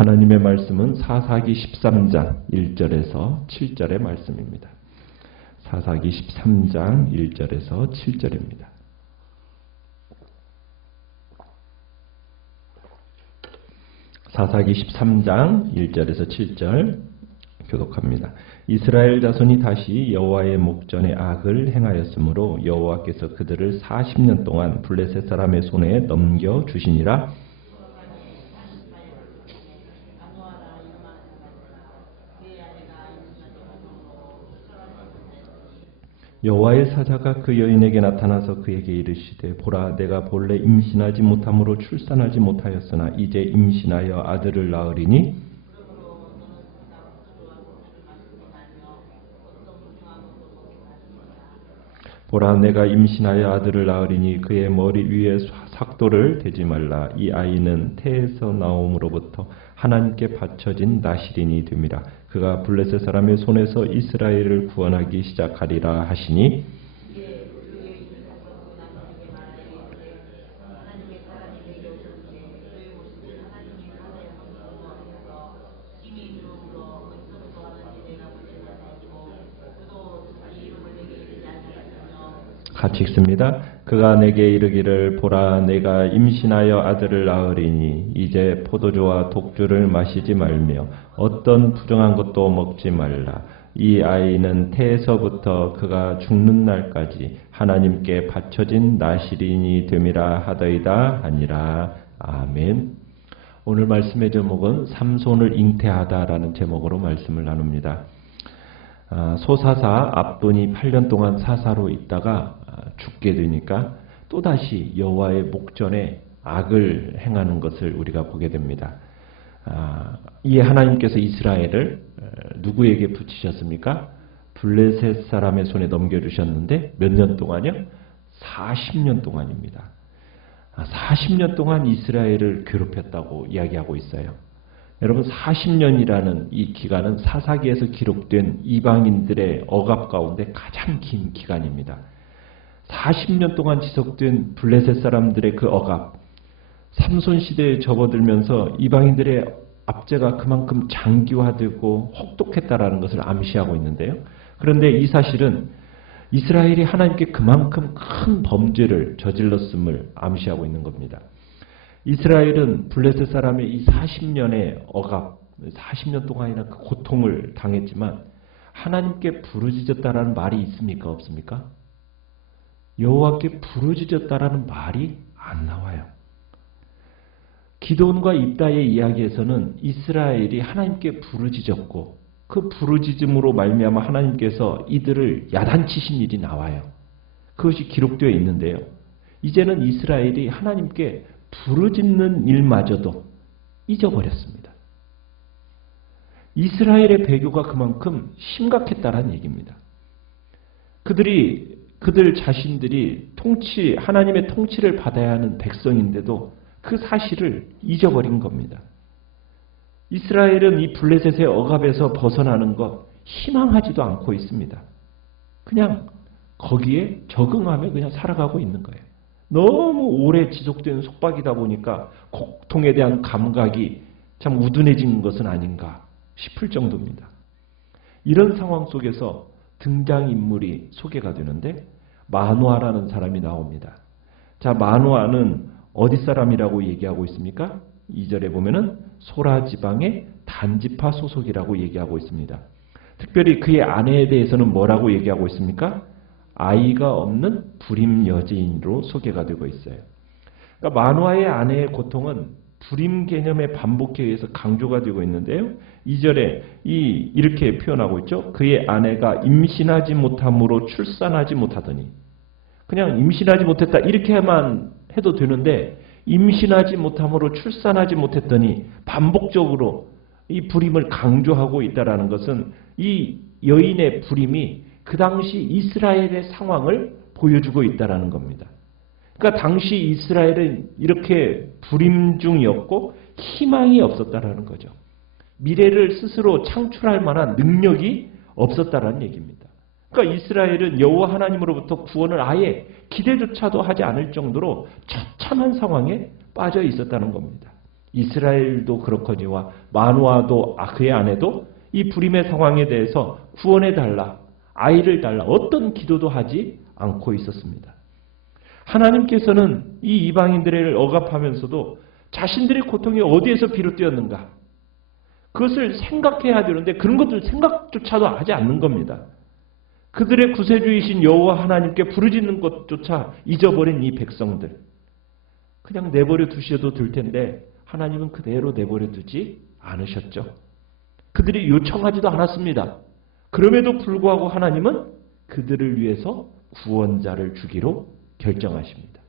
하나님의 말씀은 사사기 13장 1절에서 7절의 말씀입니다. 사사기 13장 1절에서 7절입니다. 사사기 13장 1절에서 7절 교독합니다. 이스라엘 자손이 다시 여호와의 목전에 악을 행하였으므로 여호와께서 그들을 40년 동안 블레셋 사람의 손에 넘겨 주시니라. 여호와의 사자가 그 여인에게 나타나서 그에게 이르시되 보라 내가 본래 임신하지 못함으로 출산하지 못하였으나 이제 임신하여 아들을 낳으리니 보라 내가 임신하여 아들을 낳으리니 그의 머리 위에 삭도를 대지 말라. 이 아이는 태에서 나옴으로부터 하나님께 바쳐진 나실인이 됨이라. 그가 블레셋 사람의 손에서 이스라엘을 구원하기 시작하리라 하시니 같이 읽습니다. 그가 내게 이르기를 보라 내가 임신하여 아들을 낳으리니 이제 포도주와 독주를 마시지 말며 어떤 부정한 것도 먹지 말라. 이 아이는 태에서부터 그가 죽는 날까지 하나님께 바쳐진 나실인이 됨이라 하더이다 하니라. 아멘. 오늘 말씀의 제목은 삼손을 잉태하다라는 제목으로 말씀을 나눕니다. 소사사 압돈이 8년 동안 사사로 있다가 죽게 되니까 또다시 여호와의 목전에 악을 행하는 것을 우리가 보게 됩니다. 이에 하나님께서 이스라엘을 누구에게 붙이셨습니까? 블레셋 사람의 손에 넘겨주셨는데 몇 년 동안요? 40년 동안입니다. 40년 동안 이스라엘을 괴롭혔다고 이야기하고 있어요. 여러분 40년이라는 이 기간은 사사기에서 기록된 이방인들의 억압 가운데 가장 긴 기간입니다. 40년 동안 지속된 블레셋 사람들의 그 억압, 삼손 시대에 접어들면서 이방인들의 압제가 그만큼 장기화되고 혹독했다라는 것을 암시하고 있는데요. 그런데 이 사실은 이스라엘이 하나님께 그만큼 큰 범죄를 저질렀음을 암시하고 있는 겁니다. 이스라엘은 블레셋 사람의 이 40년의 억압, 40년 동안이나 그 고통을 당했지만 하나님께 부르짖었다라는 말이 있습니까? 없습니까? 여호와께 부르짖었다라는 말이 안 나와요. 기드온과 입다의 이야기에서는 이스라엘이 하나님께 부르짖었고 그 부르짖음으로 말미암아 하나님께서 이들을 야단치신 일이 나와요. 그것이 기록되어 있는데요. 이제는 이스라엘이 하나님께 부르짖는 일마저도 잊어버렸습니다. 이스라엘의 배교가 그만큼 심각했다는 얘기입니다. 그들 자신들이 하나님의 통치를 받아야 하는 백성인데도 그 사실을 잊어버린 겁니다. 이스라엘은 이 블레셋의 억압에서 벗어나는 것 희망하지도 않고 있습니다. 그냥 거기에 적응하며 그냥 살아가고 있는 거예요. 너무 오래 지속되는 속박이다 보니까 고통에 대한 감각이 참 우둔해진 것은 아닌가 싶을 정도입니다. 이런 상황 속에서 등장인물이 소개가 되는데 마노아라는 사람이 나옵니다. 자, 마노아는 어디 사람이라고 얘기하고 있습니까? 2절에 보면은 소라 지방의 단지파 소속이라고 얘기하고 있습니다. 특별히 그의 아내에 대해서는 뭐라고 얘기하고 있습니까? 아이가 없는 불임 여제인으로 소개가 되고 있어요. 그러니까 마노아의 아내의 고통은 불임 개념의 반복에 의해서 강조가 되고 있는데요. 2절에 이렇게 표현하고 있죠. 그의 아내가 임신하지 못함으로 출산하지 못하더니, 그냥 임신하지 못했다 이렇게만 해도 되는데 임신하지 못함으로 출산하지 못했더니 반복적으로 이 불임을 강조하고 있다는 것은 이 여인의 불임이 그 당시 이스라엘의 상황을 보여주고 있다는 겁니다. 그러니까 당시 이스라엘은 이렇게 불임 중이었고 희망이 없었다라는 거죠. 미래를 스스로 창출할 만한 능력이 없었다라는 얘기입니다. 그러니까 이스라엘은 여호와 하나님으로부터 구원을 아예 기대조차도 하지 않을 정도로 처참한 상황에 빠져 있었다는 겁니다. 이스라엘도 그렇거니와 마노아도 그의 아내도 이 불임의 상황에 대해서 구원해달라, 아이를 달라, 어떤 기도도 하지 않고 있었습니다. 하나님께서는 이 이방인들을 억압하면서도 자신들의 고통이 어디에서 비롯되었는가, 그것을 생각해야 되는데 그런 것들 생각조차도 하지 않는 겁니다. 그들의 구세주이신 여호와 하나님께 부르짖는 것조차 잊어버린 이 백성들, 그냥 내버려 두셔도 될 텐데 하나님은 그대로 내버려 두지 않으셨죠. 그들이 요청하지도 않았습니다. 그럼에도 불구하고 하나님은 그들을 위해서 구원자를 주기로 결정하십니다.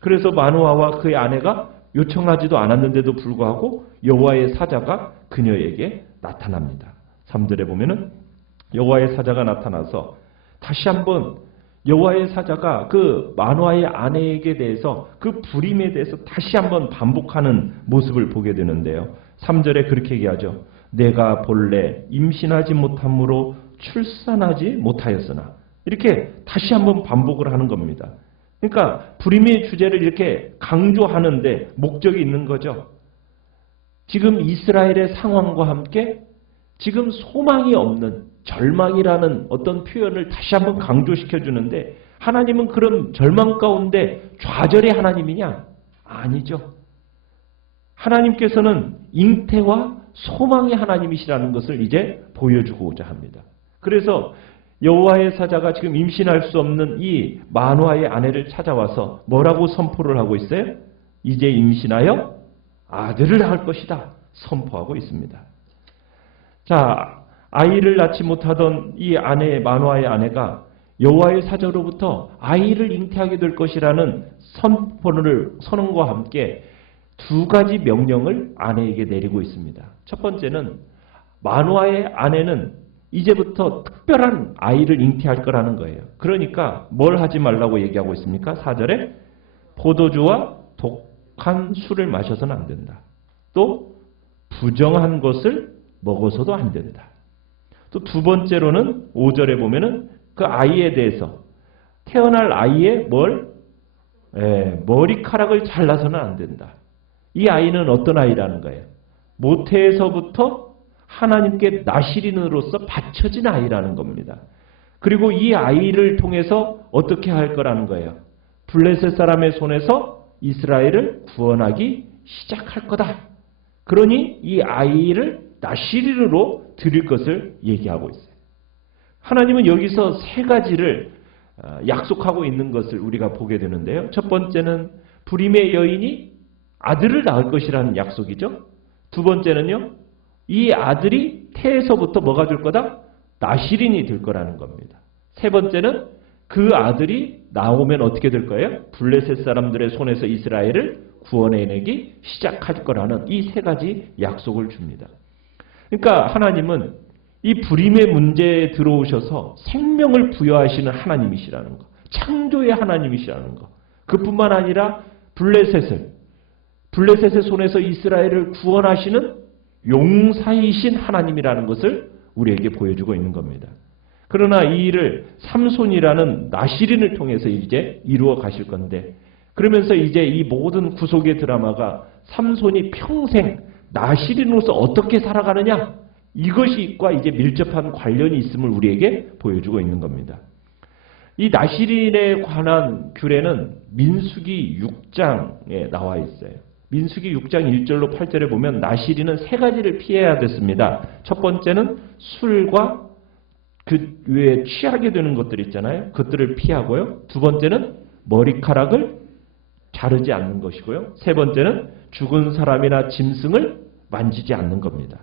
그래서 마노아와 그의 아내가 요청하지도 않았는데도 불구하고 여호와의 사자가 그녀에게 나타납니다. 3절에 보면은 여호와의 사자가 나타나서 다시 한번 여호와의 사자가 그 마노아의 아내에게 대해서 그 불임에 대해서 다시 한번 반복하는 모습을 보게 되는데요. 3절에 그렇게 얘기하죠. 내가 본래 임신하지 못함으로 출산하지 못하였으나, 이렇게 다시 한번 반복을 하는 겁니다. 그러니까 불임의 주제를 이렇게 강조하는데 목적이 있는 거죠. 지금 이스라엘의 상황과 함께 지금 소망이 없는 절망이라는 어떤 표현을 다시 한번 강조시켜 주는데, 하나님은 그런 절망 가운데 좌절의 하나님이냐? 아니죠. 하나님께서는 잉태와 소망의 하나님이시라는 것을 이제 보여주고자 합니다. 그래서 여호와의 사자가 지금 임신할 수 없는 이 마노아의 아내를 찾아와서 뭐라고 선포를 하고 있어요? 이제 임신하여 아들을 낳을 것이다 선포하고 있습니다. 자, 아이를 낳지 못하던 이 아내, 마노아의 아내가 여호와의 사자로부터 아이를 잉태하게 될 것이라는 선언과 함께 두 가지 명령을 아내에게 내리고 있습니다. 첫 번째는 마노아의 아내는 이제부터 특별한 아이를 잉태할 거라는 거예요. 그러니까 뭘 하지 말라고 얘기하고 있습니까? 4절에 포도주와 독한 술을 마셔서는 안 된다. 또 부정한 것을 먹어서도 안 된다. 또 두 번째로는 5절에 보면은 그 아이에 대해서 태어날 아이의 머리카락을 잘라서는 안 된다. 이 아이는 어떤 아이라는 거예요? 모태에서부터 하나님께 나시린으로서 바쳐진 아이라는 겁니다. 그리고 이 아이를 통해서 어떻게 할 거라는 거예요? 블레셋 사람의 손에서 이스라엘을 구원하기 시작할 거다. 그러니 이 아이를 나시린으로 드릴 것을 얘기하고 있어요. 하나님은 여기서 세 가지를 약속하고 있는 것을 우리가 보게 되는데요. 첫 번째는 불임의 여인이 아들을 낳을 것이라는 약속이죠. 두 번째는요, 이 아들이 태에서부터 뭐가 될 거다? 나시린이 될 거라는 겁니다. 세 번째는 그 아들이 나오면 어떻게 될 거예요? 블레셋 사람들의 손에서 이스라엘을 구원해내기 시작할 거라는 이 세 가지 약속을 줍니다. 그러니까 하나님은 이 불임의 문제에 들어오셔서 생명을 부여하시는 하나님이시라는 거, 창조의 하나님이시라는 거, 그뿐만 아니라 블레셋의 손에서 이스라엘을 구원하시는 용사이신 하나님이라는 것을 우리에게 보여주고 있는 겁니다. 그러나 이 일을 삼손이라는 나시린을 통해서 이제 이루어 가실 건데, 그러면서 이제 이 모든 구속의 드라마가 삼손이 평생 나시린으로서 어떻게 살아가느냐, 이것과 이제 밀접한 관련이 있음을 우리에게 보여주고 있는 겁니다. 이 나시린에 관한 규례는 민수기 6장에 나와 있어요. 민수기 6장 1절로 8절에 보면 나시린은 세 가지를 피해야 됐습니다. 첫 번째는 술과 그 외에 취하게 되는 것들 있잖아요. 그것들을 피하고요. 두 번째는 머리카락을 자르지 않는 것이고요. 세 번째는 죽은 사람이나 짐승을 만지지 않는 겁니다.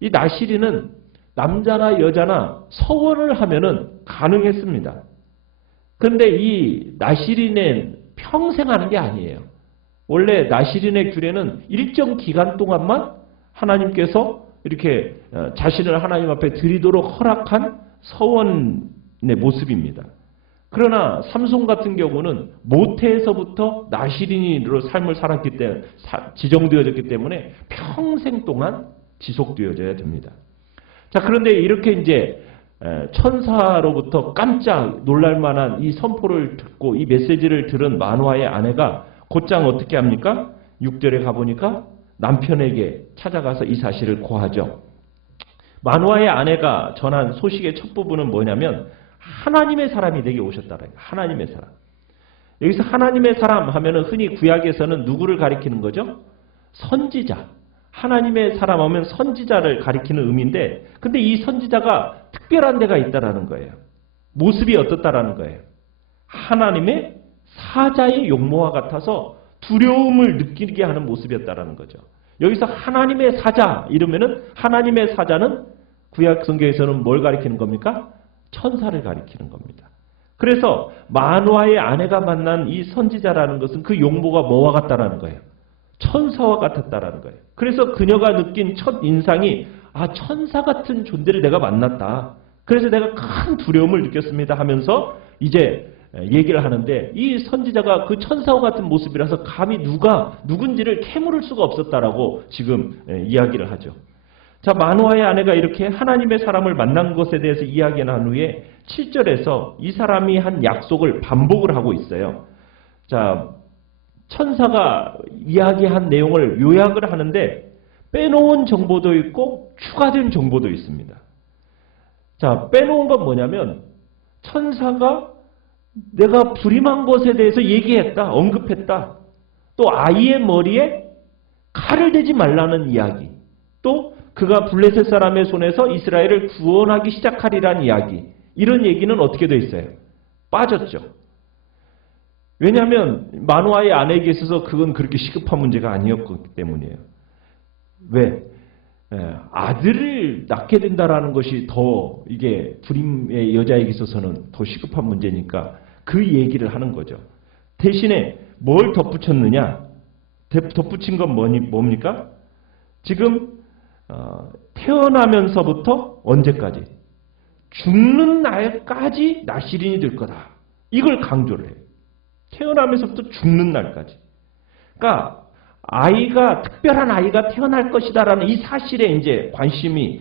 이 나시린은 남자나 여자나 서원을 하면은 가능했습니다. 그런데 이 나시린은 평생 하는 게 아니에요. 원래 나시린의 규례는 일정 기간 동안만 하나님께서 이렇게 자신을 하나님 앞에 드리도록 허락한 서원의 모습입니다. 그러나 삼손 같은 경우는 모태에서부터 나시린으로 삶을 살았기 때문에 지정되어졌기 때문에 평생 동안 지속되어져야 됩니다. 자, 그런데 이렇게 이제 천사로부터 깜짝 놀랄만한 이 선포를 듣고 이 메시지를 들은 마노아의 아내가 곧장 어떻게 합니까? 6절에 가보니까 남편에게 찾아가서 이 사실을 고하죠. 마노아의 아내가 전한 소식의 첫 부분은 뭐냐면 하나님의 사람이 내게 오셨다는 거예요. 하나님의 사람. 여기서 하나님의 사람 하면은 흔히 구약에서는 누구를 가리키는 거죠? 선지자. 하나님의 사람 하면 선지자를 가리키는 의미인데, 근데 이 선지자가 특별한 데가 있다라는 거예요. 모습이 어떻다라는 거예요. 하나님의 사자의 용모와 같아서 두려움을 느끼게 하는 모습이었다라는 거죠. 여기서 하나님의 사자 이러면은 하나님의 사자는 구약 성경에서는 뭘 가리키는 겁니까? 천사를 가리키는 겁니다. 그래서 마노아의 아내가 만난 이 선지자라는 것은 그 용모가 뭐와 같다라는 거예요. 천사와 같았다라는 거예요. 그래서 그녀가 느낀 첫 인상이 천사 같은 존재를 내가 만났다. 그래서 내가 큰 두려움을 느꼈습니다 하면서 이제 얘기를 하는데, 이 선지자가 그 천사와 같은 모습이라서 감히 누군지를 캐물을 수가 없었다라고 지금 이야기를 하죠. 자, 마노아의 아내가 이렇게 하나님의 사람을 만난 것에 대해서 이야기한 후에 7절에서 이 사람이 한 약속을 반복을 하고 있어요. 자, 천사가 이야기한 내용을 요약을 하는데 빼놓은 정보도 있고 추가된 정보도 있습니다. 자, 빼놓은 건 뭐냐면 천사가 내가 불임한 것에 대해서 얘기했다, 언급했다. 또 아이의 머리에 칼을 대지 말라는 이야기. 또 그가 블레셋 사람의 손에서 이스라엘을 구원하기 시작하리라는 이야기. 이런 얘기는 어떻게 돼 있어요? 빠졌죠. 왜냐하면 마노아의 아내에게 있어서 그건 그렇게 시급한 문제가 아니었기 때문이에요. 왜? 아들을 낳게 된다라는 것이 더 이게 불임의 여자에게 있어서는 더 시급한 문제니까 그 얘기를 하는 거죠. 대신에 뭘 덧붙였느냐? 덧붙인 건 뭡니까? 지금 태어나면서부터 언제까지? 죽는 날까지 나실인이 될 거다. 이걸 강조를 해요. 태어나면서부터 죽는 날까지. 그러니까 특별한 아이가 태어날 것이다라는 이 사실에 이제 관심이,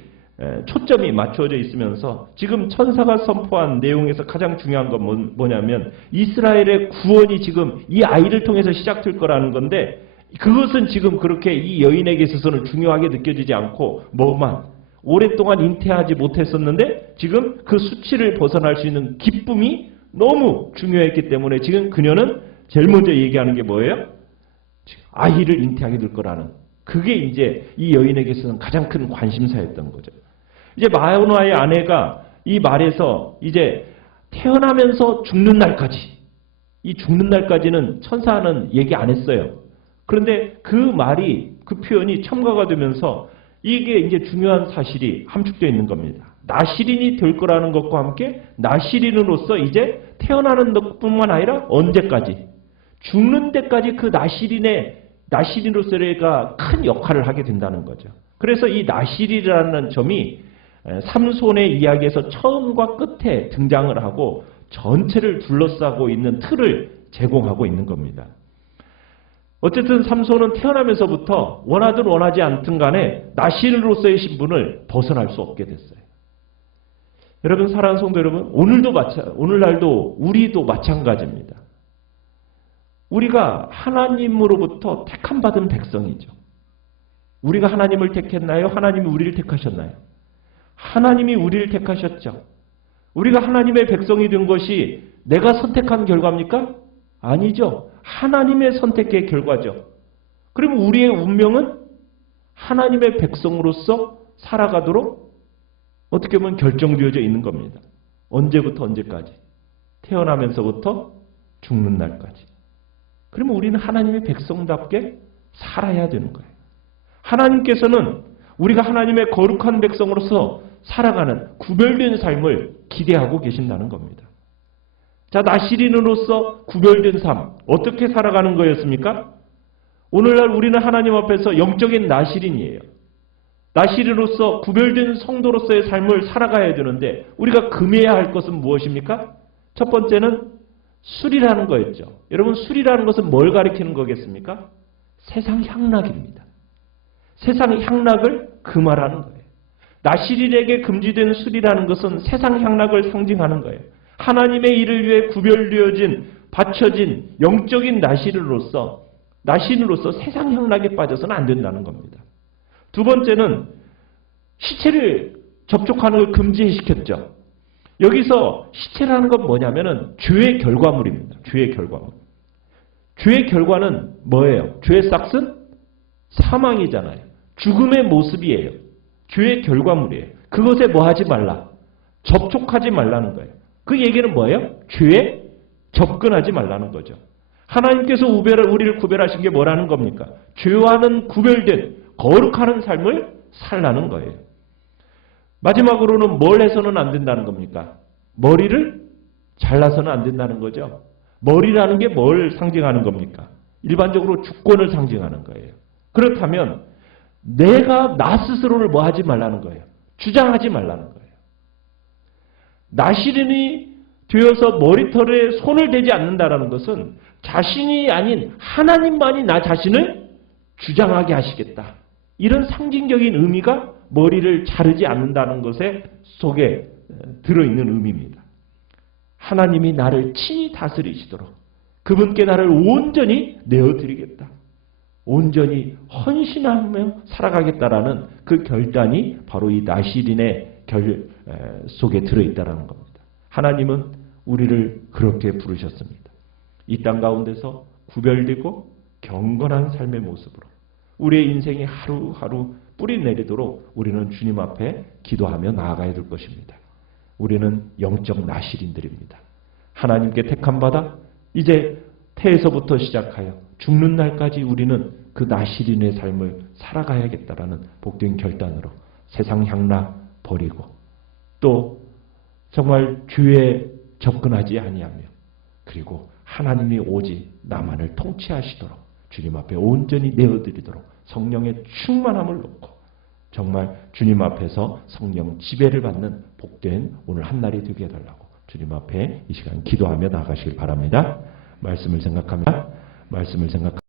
초점이 맞춰져 있으면서 지금 천사가 선포한 내용에서 가장 중요한 건 뭐냐면 이스라엘의 구원이 지금 이 아이를 통해서 시작될 거라는 건데, 그것은 지금 그렇게 이 여인에게 있어서는 중요하게 느껴지지 않고 오랫동안 잉태하지 못했었는데 지금 그 수치를 벗어날 수 있는 기쁨이 너무 중요했기 때문에 지금 그녀는 제일 먼저 얘기하는 게 뭐예요? 아이를 잉태하게 될 거라는, 그게 이제 이 여인에게 있어서는 가장 큰 관심사였던 거죠. 이제 마노아의 아내가 이 말에서 이제 태어나면서 죽는 날까지, 이 죽는 날까지는 천사는 얘기 안 했어요. 그런데 그 말이, 그 표현이 첨가가 되면서 이게 이제 중요한 사실이 함축되어 있는 겁니다. 나실인이 될 거라는 것과 함께 나실인으로서 이제 태어나는 것뿐만 아니라 언제까지? 죽는 데까지 그 나실인으로서가 큰 역할을 하게 된다는 거죠. 그래서 이 나실이라는 점이 삼손의 이야기에서 처음과 끝에 등장을 하고 전체를 둘러싸고 있는 틀을 제공하고 있는 겁니다. 어쨌든 삼손은 태어나면서부터 원하든 원하지 않든 간에 나실로서의 신분을 벗어날 수 없게 됐어요. 여러분, 사랑하는 성도 여러분, 오늘날도 우리도 마찬가지입니다. 우리가 하나님으로부터 택함받은 백성이죠. 우리가 하나님을 택했나요? 하나님이 우리를 택하셨나요? 하나님이 우리를 택하셨죠. 우리가 하나님의 백성이 된 것이 내가 선택한 결과입니까? 아니죠. 하나님의 선택의 결과죠. 그럼 우리의 운명은 하나님의 백성으로서 살아가도록 어떻게 보면 결정되어져 있는 겁니다. 언제부터 언제까지? 태어나면서부터 죽는 날까지. 그러면 우리는 하나님의 백성답게 살아야 되는 거예요. 하나님께서는 우리가 하나님의 거룩한 백성으로서 살아가는 구별된 삶을 기대하고 계신다는 겁니다. 자, 나실인으로서 구별된 삶, 어떻게 살아가는 거였습니까? 오늘날 우리는 하나님 앞에서 영적인 나실인이에요. 나실인으로서 구별된 성도로서의 삶을 살아가야 되는데 우리가 금해야 할 것은 무엇입니까? 첫 번째는 술이라는 거였죠. 여러분, 술이라는 것은 뭘 가리키는 거겠습니까? 세상 향락입니다. 세상 향락을 금하라는 거예요. 나실인에게 금지된 술이라는 것은 세상 향락을 상징하는 거예요. 하나님의 일을 위해 구별되어진, 바쳐진 영적인 나실인으로서 나신으로서 세상 향락에 빠져서는 안 된다는 겁니다. 두 번째는 시체를 접촉하는 걸 금지시켰죠. 여기서 시체라는 건 뭐냐면은 죄의 결과물입니다. 죄의 결과물. 죄의 결과는 뭐예요? 죄의 싹은 사망이잖아요. 죽음의 모습이에요. 죄의 결과물이에요. 그것에 뭐 하지 말라? 접촉하지 말라는 거예요. 그 얘기는 뭐예요? 죄에 접근하지 말라는 거죠. 하나님께서 우리를 구별하신 게 뭐라는 겁니까? 죄와는 구별된 거룩한 삶을 살라는 거예요. 마지막으로는 뭘 해서는 안 된다는 겁니까? 머리를 잘라서는 안 된다는 거죠. 머리라는 게 뭘 상징하는 겁니까? 일반적으로 주권을 상징하는 거예요. 그렇다면 내가 나 스스로를 뭐 하지 말라는 거예요? 주장하지 말라는 거예요. 나시린이 되어서 머리털에 손을 대지 않는다는 것은 자신이 아닌 하나님만이 나 자신을 주장하게 하시겠다. 이런 상징적인 의미가 머리를 자르지 않는다는 것에 속에 들어있는 의미입니다. 하나님이 나를 친히 다스리시도록 그분께 나를 온전히 내어드리겠다. 온전히 헌신하며 살아가겠다라는 그 결단이 바로 이 나시린의 속에 들어있다는 겁니다. 하나님은 우리를 그렇게 부르셨습니다. 이 땅 가운데서 구별되고 경건한 삶의 모습으로 우리의 인생이 하루하루 뿌리 내리도록 우리는 주님 앞에 기도하며 나아가야 될 것입니다. 우리는 영적 나시린들입니다. 하나님께 택함받아 이제 태에서부터 시작하여 죽는 날까지 우리는 그 나시린의 삶을 살아가야겠다라는 복된 결단으로 세상 향락 버리고 또 정말 주에 접근하지 아니하며 그리고 하나님이 오직 나만을 통치하시도록 주님 앞에 온전히 내어드리도록 성령의 충만함을 놓고 정말 주님 앞에서 성령 지배를 받는 복된 오늘 한날이 되게 해달라고 주님 앞에 이 시간 기도하며 나가시길 바랍니다. 말씀을 생각합니다.